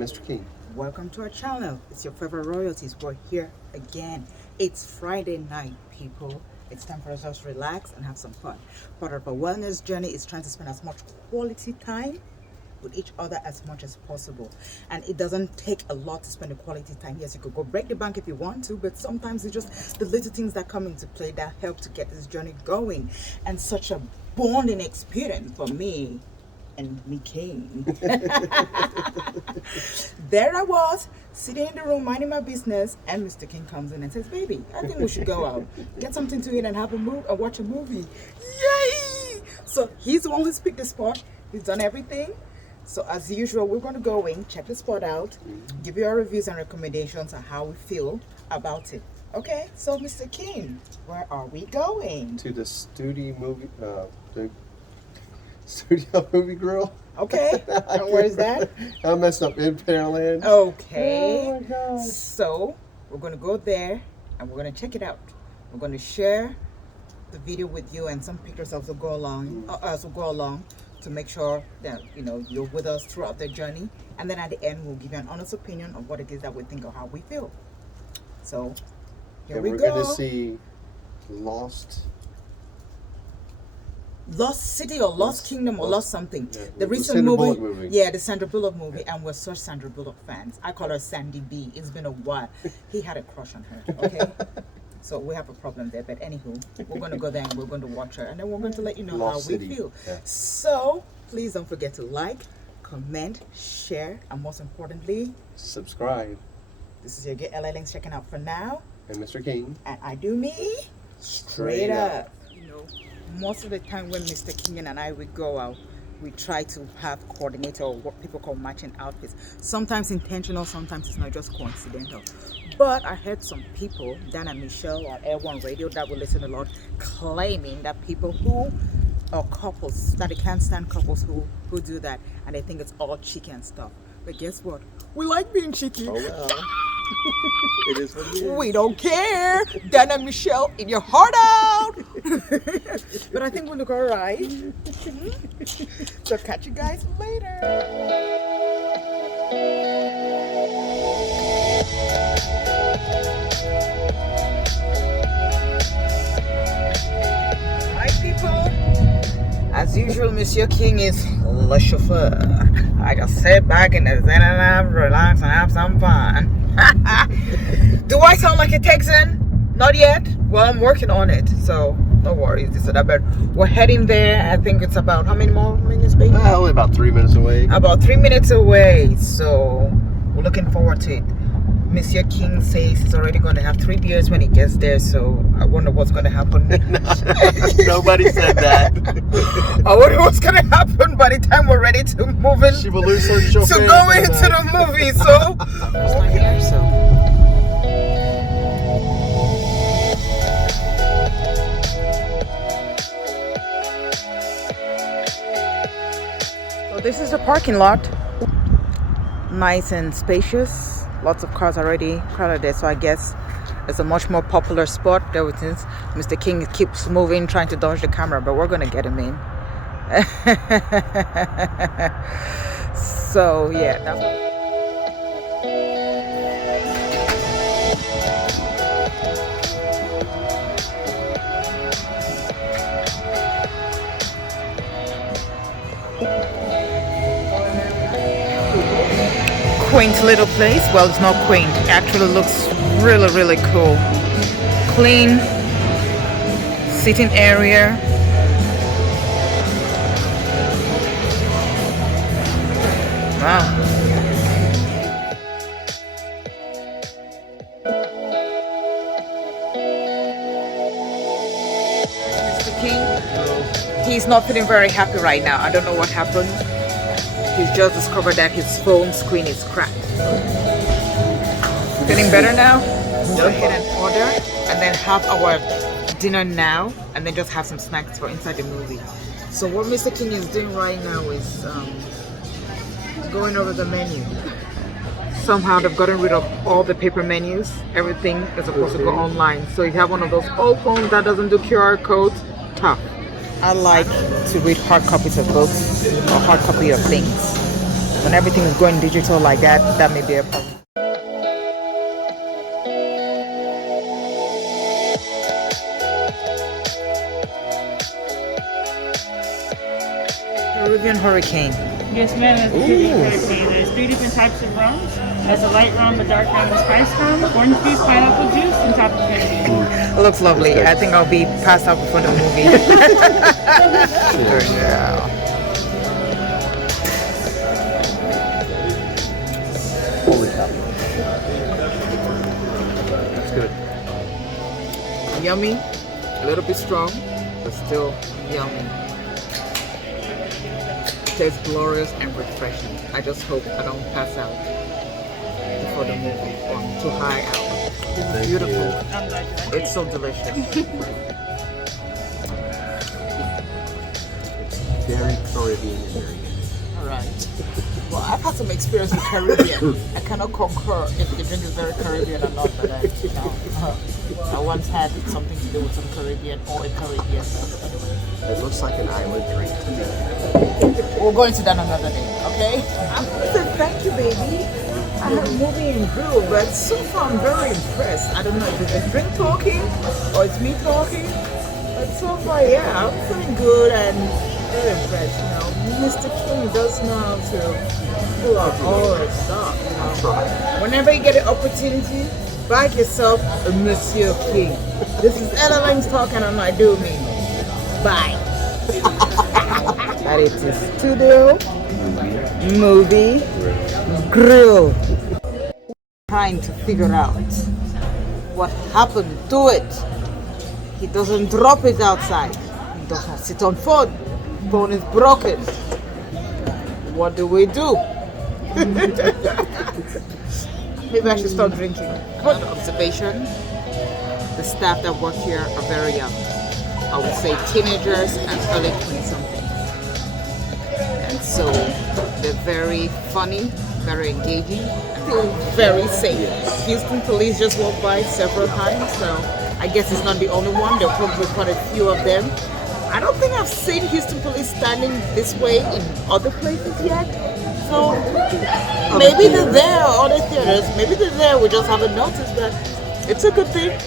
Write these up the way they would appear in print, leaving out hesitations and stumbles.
Mr. King. Welcome to our channel. It's your favorite royalties. We're here again. It's Friday night, people. It's time for us to just relax and have some fun. Part of our wellness journey is trying to spend as much quality time with each other as much as possible. And it doesn't take a lot to spend a quality time. Yes, you could go break the bank if you want to, but sometimes it's just the little things that come into play that help to get this journey going. And such a bonding experience for me and me King. There I was, sitting in the room minding my business, and Mr. King comes in and says, "Baby, I think we should go out, get something to eat and have a movie or watch a movie." Yay! So he's the one who's picked the spot. He's done everything. So as usual, we're going to go in, check the spot out, give you our reviews and recommendations on how we feel about it. Okay, so Mr. King, where are we going? To the studio movie, the studio movie grill. Okay, and where is that? I messed up in Pearland. Okay, Oh my God. So we're going to go there and we're going to check it out. We're going to share the video with you and some pictures as we go along, to make sure that you're with us throughout the journey, and then at the end we'll give you an honest opinion of what it is that we think or how we feel. So here we go. We're going to see Lost City or Lost Kingdom or Lost something. Yeah, The recent Sandra movie, Bullock movie. Yeah, the Sandra Bullock movie, and we're such Sandra Bullock fans. I call her Sandy B. It's been a while. He had a crush on her. Okay. So we have a problem there, but anywho, we're going to go there and we're going to watch her, and then we're going to let you know Lost how we City. feel. Yeah. So please don't forget to like, comment, share, and most importantly, Subscribe. this is your Get LA Links checking out for now, And Mr. King. and I do me straight up. Most of the time when Mr. King and I would go out, we try to have coordinated, or what people call matching outfits. Sometimes intentional, sometimes it's not, just coincidental. But I heard some people, Dan and Michelle on Air One Radio that we listen a lot, claiming that people who are couples, that they can't stand couples who do that, and they think it's all cheeky and stuff. But guess what? We like being cheeky. Oh well. It is what it is. We don't care. Dan and Michelle, eat your heart out. But I think we look all right. So catch you guys later. Hi, people. As usual, Monsieur King is le chauffeur. I just sit back in the zen and relax and have some fun. Do I sound like a Texan? Not yet. Well, I'm working on it, so no worries. This is about. We're heading there. I think it's about how many more minutes, baby? Only about 3 minutes away. About 3 minutes away. So we're looking forward to it. Monsieur King says he's already going to have 3 beers when he gets there. So I wonder what's going to happen. Nobody said that. I wonder what's going to happen by the time we're ready to move in. She will lose her chauffeur. To go into the movie. So first time here, so. This is the parking lot. Nice and spacious. Lots of cars already crowded there, so I guess it's a much more popular spot. There since Mr. King keeps moving, trying to dodge the camera, but we're gonna get him in. So yeah, that's what. Quaint little place. Well, it's not quaint. It actually looks really, really cool. Clean sitting area. Wow. Mr. King, he's not feeling very happy right now. I don't know what happened. He's just discovered that his phone screen is cracked. Feeling better now? Go ahead and order, and then have our dinner now, and then just have some snacks for inside the movie. So what Mr. King is doing right now is going over the menu. Somehow they've gotten rid of all the paper menus. Everything is supposed to go online. So if you have one of those old phones that doesn't do QR codes, tough. I like to read hard copies of books or hard copy of things. When everything is going digital like that, that may be a problem. Caribbean hurricane. Yes, ma'am. It's a Caribbean hurricane. There's 3 different types of rums. There's a light rum, a dark rum, a spice rum, orange juice, pineapple juice, and tropical grenadine. It looks lovely. I think I'll be passed out before the movie. Yeah. Holy cow. That's good. Yummy, a little bit strong, but still yummy. Tastes glorious and refreshing. I just hope I don't pass out before the movie or I'm too high out. This is beautiful. It's so delicious. It's very Caribbean and very Alright. Well, I've had some experience with Caribbean. I cannot concur if the drink is very Caribbean or not, but I once had something to do with some Caribbean or a Caribbean. It looks like an island drink to me. We'll go into that another day, okay? I said thank you, baby. I had a movie in Brew, but so far I'm very impressed. I don't know if it's the drink talking or it's me talking, but so far, yeah, I'm feeling good and very impressed. You know, Mr. King does know how to pull out all that stuff. You know, whenever you get an opportunity, buy yourself a Monsieur King. This is Ella Lang's talking, and I do mean bye. That is a studio, movie, grill. Trying to figure out what happened to it. He doesn't drop it outside. He doesn't sit on phone. Phone is broken. What do we do? Maybe I should start drinking. Good observation. The staff that work here are very young. I would say teenagers and early 20-somethings. And so they're very funny, very engaging, and feel very safe. Houston police just walked by several times, so I guess it's not the only one. There will probably quite a few of them. I don't think I've seen Houston police standing this way in other places yet. So maybe they're there or other theaters. Maybe they're there, we just haven't noticed, but it's a good thing.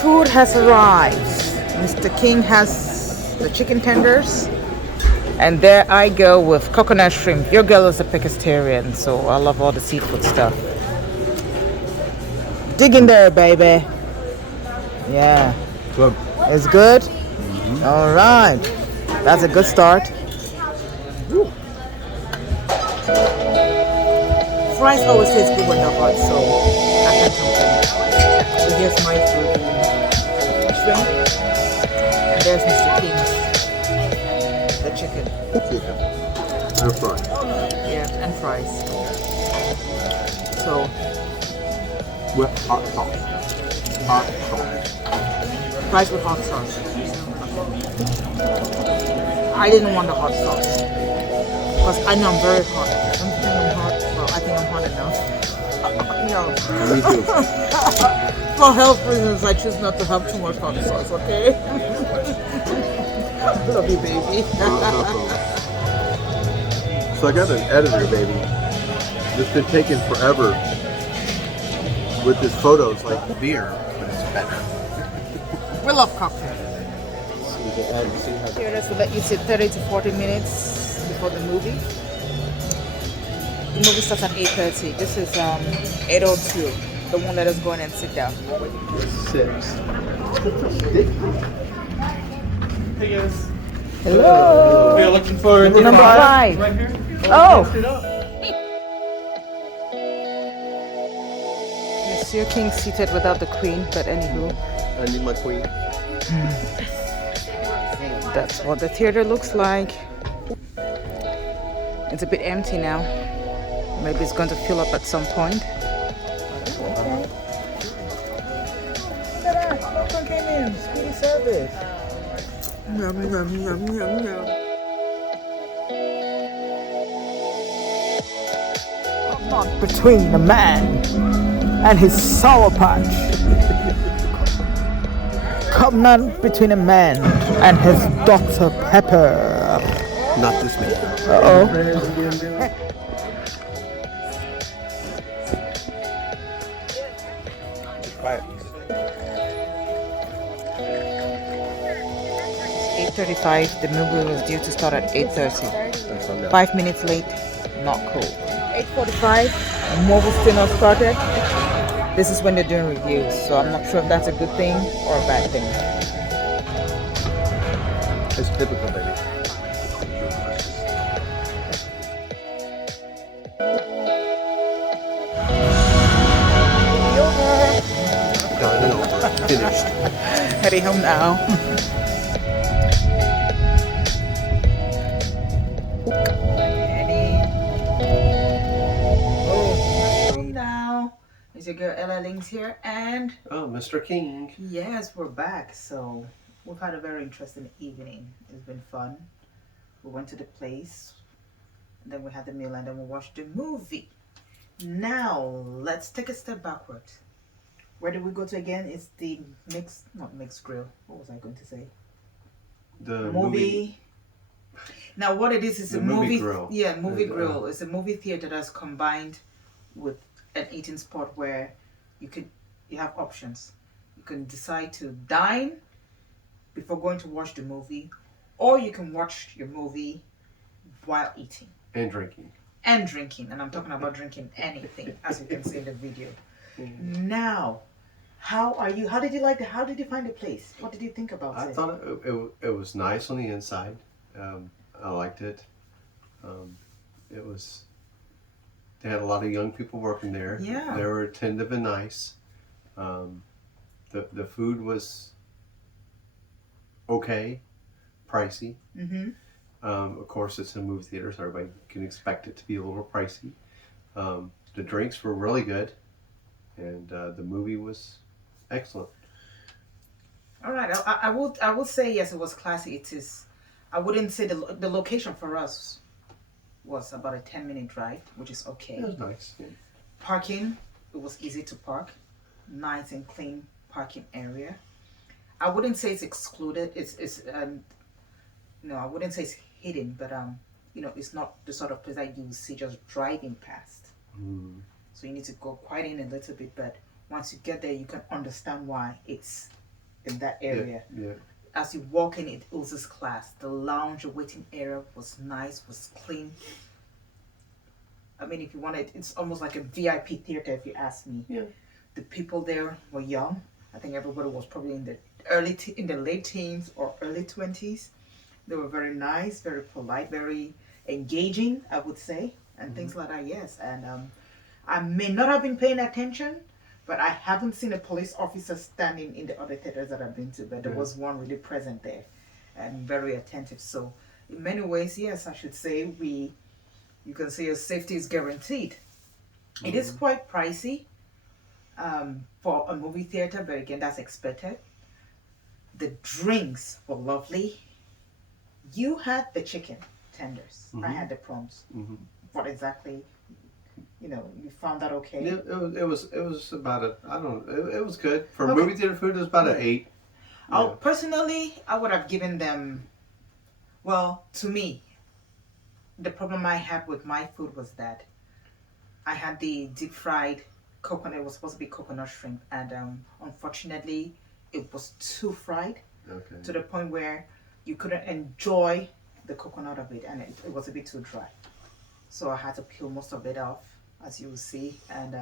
Food has arrived. Mr. King has the chicken tenders. And there I go with coconut shrimp. Your girl is a pescatarian, so I love all the seafood stuff. Dig in there, baby. Yeah. Good. It's good? All right. That's a good start. Woo. Fries always taste good when they're hot, so I can't complain. So here's my food. Shrimp. And there's Mr. King's. The chicken. And fries. Yeah, and fries. So, With hot sauce. Hot sauce. fries with hot sauce. I didn't want the hot sauce. Because I know I'm very hot. I don't think I'm hot. Well, I think I'm hot enough. No. Me too. For health reasons, I choose not to have too much hot sauce, okay? Love you, baby. So I got an editor, baby. It's been taking forever with his photos like beer, but it's better. We love cocktails. So you can add and see how Theaters will let you sit 30 to 40 minutes before the movie. The movie starts at 8:30. This is 8:02. They won't let us go in and sit down. 6. Hey guys. Hello. We are looking for Number 5. right here. Oh. Lift it up. Monsieur King seated without the queen, but anywho, I need my queen. that's what the theater looks like. It's a bit empty now. Maybe it's going to fill up at some point. Popcorn came in. Speedy service. Yum, yum, yum, yum, yum. between a man and his Sour Patch. Covenant between a man and his Dr. Pepper. Not this man. Uh-oh. Quiet. 8:35. The movie was due to start at 8:30. That's on now. 5 minutes late. Not cool. 8:45. Movie still not started. This is when they're doing reviews, so I'm not sure if that's a good thing or a bad thing. It's typical, baby. Done and over. Finished. Heading home now. Home now. It's your girl Ella Links here, and Oh, Mr. King. yes, we're back. So we've had a very interesting evening. It's been fun. We went to the place, and then we had the meal, and then we watched the movie. Now let's take a step backward. Where did we go to again? It's the not mixed grill. What was I going to say? The Movie. Now what it is The a movie movie grill. Yeah, movie And, grill. It's a movie theater that's combined with an eating spot where you have options. You can decide to dine before going to watch the movie, or you can watch your movie while eating And drinking. and drinking. And I'm talking about drinking anything, as you can see in the video. Now, how did you like how did you find the place? What did you think about I it? thought it was nice on the inside. I liked it. It was. They had a lot of young people working there. Yeah. They were attentive and nice. The food was okay, pricey. Mm-hmm. Of course, it's a movie theater, so everybody can expect it to be a little pricey. The drinks were really good, and the movie was excellent. All right, I would say yes, it was classy. It is. I wouldn't say the location for us was about a 10-minute drive, which is okay. It was nice. Yeah. Parking, it was easy to park, nice and clean parking area. I wouldn't say it's excluded. It's no, I wouldn't say it's hidden, but it's not the sort of place that you see just driving past. Mm. So you need to go quite in a little bit, but once you get there, you can understand why it's in that area. Yeah. As you walk in, it oozes class. The lounge waiting area was nice, was clean. I mean, if you want it, it's almost like a VIP theater, if you ask me. Yeah. The people there were young. I think everybody was probably in the late teens or early 20s. They were very nice, very polite, very engaging, I would say, and things like that. Yes, and I may not have been paying attention, but I haven't seen a police officer standing in the other theaters that I've been to, but there was one really present there and very attentive. So in many ways, yes, I should say you can say your safety is guaranteed. It is quite pricey for a movie theater, but again, that's expected. The drinks were lovely. You had the chicken tenders. I had the prawns. What exactly? You found that okay? Yeah, it was about it was good for movie theater food. It was about an 8. Yeah. Personally, I would have given them. Well, to me, the problem I had with my food was that I had the deep fried coconut. It was supposed to be coconut shrimp, and unfortunately, it was too fried to the point where you couldn't enjoy the coconut of it, and it was a bit too dry. So I had to peel most of it off, as you will see, and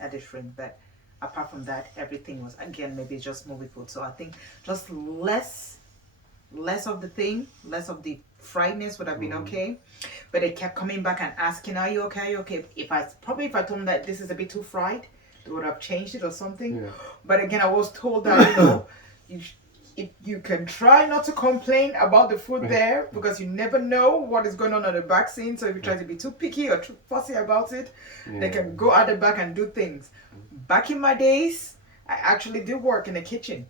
add the shrimp. But apart from that, everything was, again, maybe just movie food. So I think just less of the thing, less of the friedness would have been okay. But they kept coming back and asking, "Are you okay? Are you okay?" If I told them that this is a bit too fried, they would have changed it or something. Yeah. But again, I was told that if you can try not to complain about the food there, because you never know what is going on the back scene. So if you try to be too picky or too fussy about it, they can go at the back and do things. Back in my days, I actually did work in the kitchen.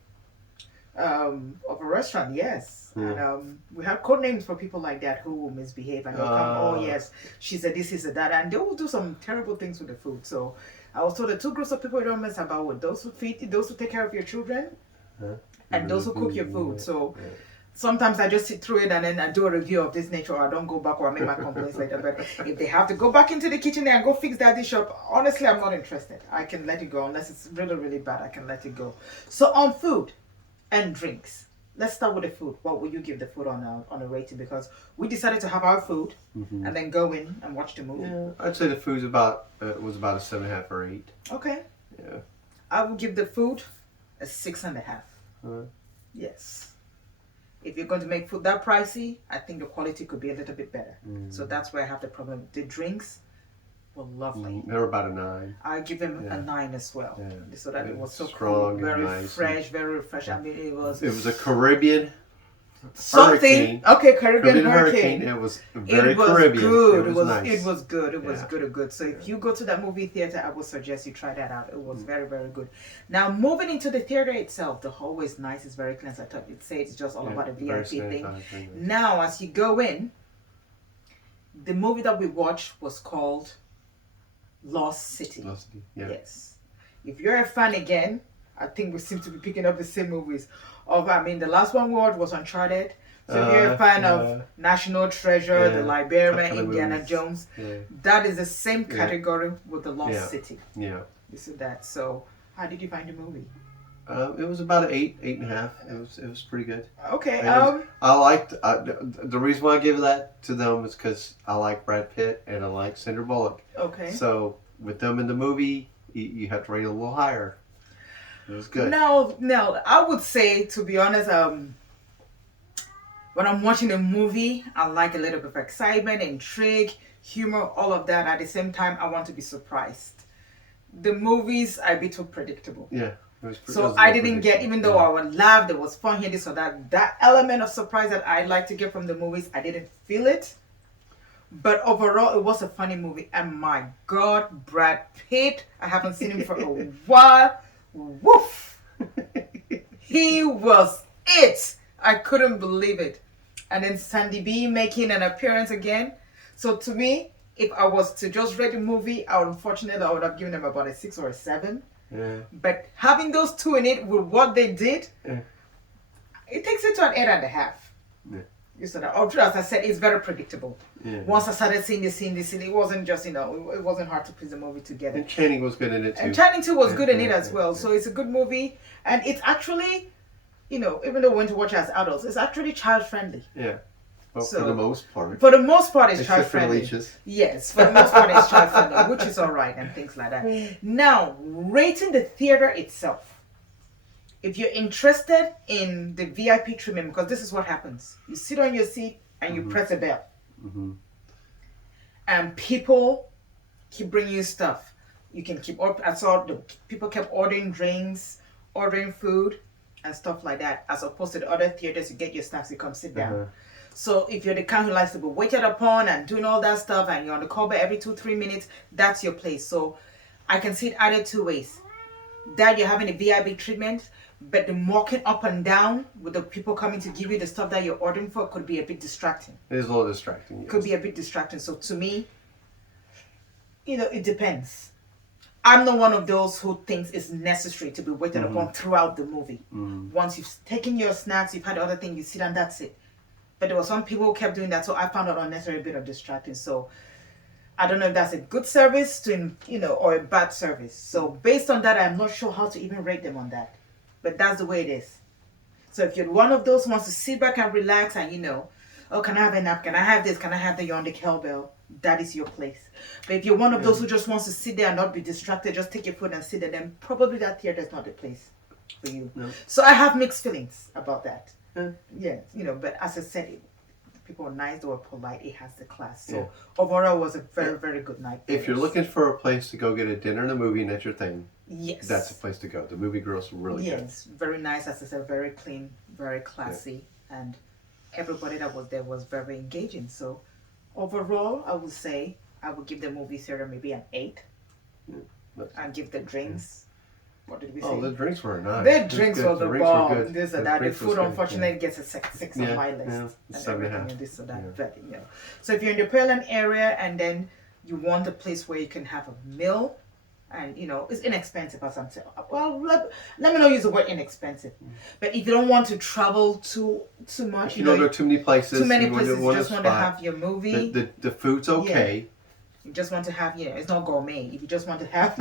Of a restaurant, yes. Yeah. And we have code names for people like that who will misbehave and they'll come, oh yes, she said this, is a that, and they will do some terrible things with the food. So I was told the two groups of people you don't mess about with: those who feed, those who take care of your children, and those who cook your food. So sometimes I just sit through it and then I do a review of this nature, or I don't go back, or I make my complaints later. But if they have to go back into the kitchen and go fix that dish up, honestly, I'm not interested. I can let it go unless it's really, really bad. I can let it go. So on food and drinks, let's start with the food. What will you give the food on a rating? Because we decided to have our food and then go in and watch the movie. Yeah, I'd say the food's about was about a 7.5 or 8. Okay. Yeah. I will give the food a 6.5. Yes. If you're going to make food that pricey, I think the quality could be a little bit better. So that's where I have the problem. The drinks were lovely. They were about a 9. I give them a 9 as well. Yeah. So that it was so strong, cool, very nice, fresh, very refreshing. I mean, it was a Caribbean something. hurricane. Okay, Caribbean hurricane. It was very it was Caribbean. good. It was nice. It was good. It was good. So if you go to that movie theater, I would suggest you try that out. It was very, very good. Now moving into the theater itself, the hall is nice. It's very clean. As I thought you'd say, it's just all about a VIP thing. Now, as you go in, the movie that we watched was called Lost City. Lost City. Yeah. Yes. If you're a fan again, I think we seem to be picking up the same movies. The last one we watched was Uncharted. So if you're a fan of National Treasure, The Librarian, Indiana Jones, that is the same category with the Lost City. Yeah. You see that. So how did you find the movie? It was about an 8.5. It was pretty good. Okay. I liked the reason why I give that to them is because I like Brad Pitt and I like Sandra Bullock. Okay. So with them in the movie, you have to rate it a little higher. It was good. No, I would say, to be honest, when I'm watching a movie, I like a little bit of excitement, intrigue, humor, all of that. At the same time, I want to be surprised. The movies are a bit too predictable. Yeah. So I didn't get, even though I would laugh, there was fun here, this or that element of surprise that I like to get from the movies, I didn't feel it. But overall, it was a funny movie. And my God, Brad Pitt, I haven't seen him for a while. Woof! He was it. I couldn't believe it. And then Sandy B making an appearance again. So to me, if I was to just rate the movie, I would have given them about a 6 or a 7. Yeah. But having those two in it with what they did, it takes it to an 8.5. Yeah. You saw that. As I said, it's very predictable. Yeah. Once I started seeing the scene, it wasn't just, it wasn't hard to piece the movie together. And Channing was good in it too. And Channing too was good in it as well. So it's a good movie. And it's actually, even though we went to watch it as adults, it's actually child friendly. Yeah. Well, So, for the most part. For the most part, it's child Except for the friendly. leeches. Yes, for the most part, it's child friendly, which is all right and things like that. Now, rating the theater itself. If you're interested in the VIP treatment, because this is what happens. You sit on your seat and you press a bell. And people keep bringing you stuff. You can keep up. I saw the people kept ordering drinks, ordering food, and stuff like that. As opposed to the other theaters, you get your snacks, you come sit down. So if you're the kind who likes to be waited upon and doing all that stuff, and you're on the call by every 2-3 minutes, that's your place. So I can see it either two ways. That you're having a VIP treatment, but the walking up and down with the people coming to give you the stuff that you're ordering for could be a bit distracting. It is a little distracting. Yes. Could be a bit distracting. So to me, it depends. I'm not one of those who thinks it's necessary to be waited upon throughout the movie. Once you've taken your snacks, you've had other things, you sit down, that's it. But there were some people who kept doing that, so I found it unnecessary, a bit of distracting. So I don't know if that's a good service or a bad service. So based on that, I'm not sure how to even rate them on that. But that's the way it is. So if you're one of those who wants to sit back and relax and can I have a nap? Can I have this? Can I have you're on the cowbell? That is your place. But if you're one of those who just wants to sit there and not be distracted, just take your food and sit there, then probably that theater is not the place for you. No. So I have mixed feelings about that. Yeah, but as I said, people were nice, they were polite, it has the class. So overall, it was a very, very good night. If you're looking for a place to go get a dinner and a movie and that's your thing, yes, that's a place to go. The movie girls were really good. Yes, very nice, as I said, very clean, very classy, and everybody that was there was very engaging. So overall, I would say I would give the movie theater maybe an 8. And give the drinks what did we say? Oh, the drinks were nice. The It was drinks good. were the drinks bomb. good. This or The that. The drinks was food, good, unfortunately, gets a six on my list. Yeah, And 7.5. everything and this or that. Yeah. But, you know. So if you're in the Pearland area and then you want a place where you can have a meal, and you know it's inexpensive, as I'm saying. Well, let me not use the word inexpensive, but if you don't want to travel too much, If you don't go too many places, you want just want to have your movie. The food's okay. You just want to have, you know, it's not gourmet. If you just want to have,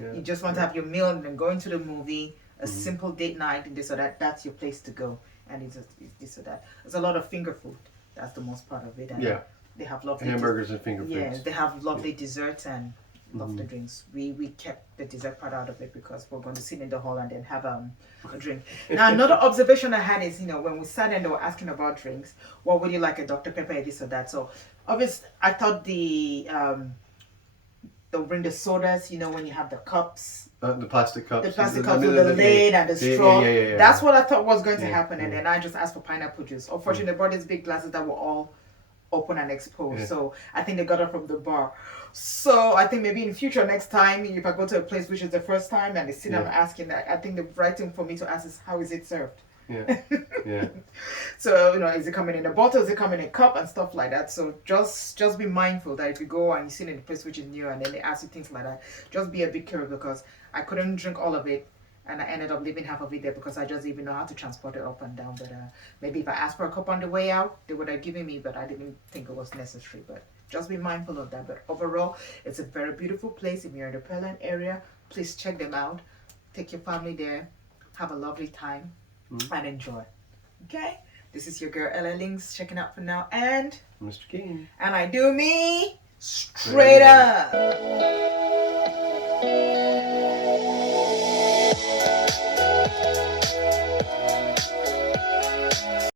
you just want to have your meal and then go into the movie, a simple date night, and this or that. That's your place to go, and it's this or that. There's a lot of finger food. That's the most part of it. And they have lovely hamburgers and finger foods. Yeah, they have lovely desserts and love the drinks. We kept the dessert part out of it because we're going to sit in the hall and then have a drink. Now another observation I had is, you know, when we sat and they were asking about drinks, what would you like, a Dr. Pepper, this or that? So obviously I thought they'll bring the sodas, you know, when you have the cups. The plastic cups. The plastic cups with the lid and the straw. Yeah. That's what I thought was going to happen. And then I just asked for pineapple juice. Unfortunately, they brought these big glasses that were all open and exposed. So I think they got it from the bar. So I think maybe in future, next time, if I go to a place which is the first time and they sit down asking, I think the right thing for me to ask is, how is it served? Yeah. So, you know, is it coming in a bottle? Is it coming in a cup and stuff like that? So just be mindful that if you go and you sit in a place which is new and then they ask you things like that, just be a bit careful, because I couldn't drink all of it. And I ended up leaving half of it there because I just didn't know how to transport it up and down. But maybe if I asked for a cup on the way out, they would have given me, but I didn't think it was necessary. But just be mindful of that. But overall, it's a very beautiful place. If you're in the Pearland area, please check them out. Take your family there. Have a lovely time and enjoy. Okay? This is your girl, Ella Links, checking out for now. And Mr. King. I do me straight up.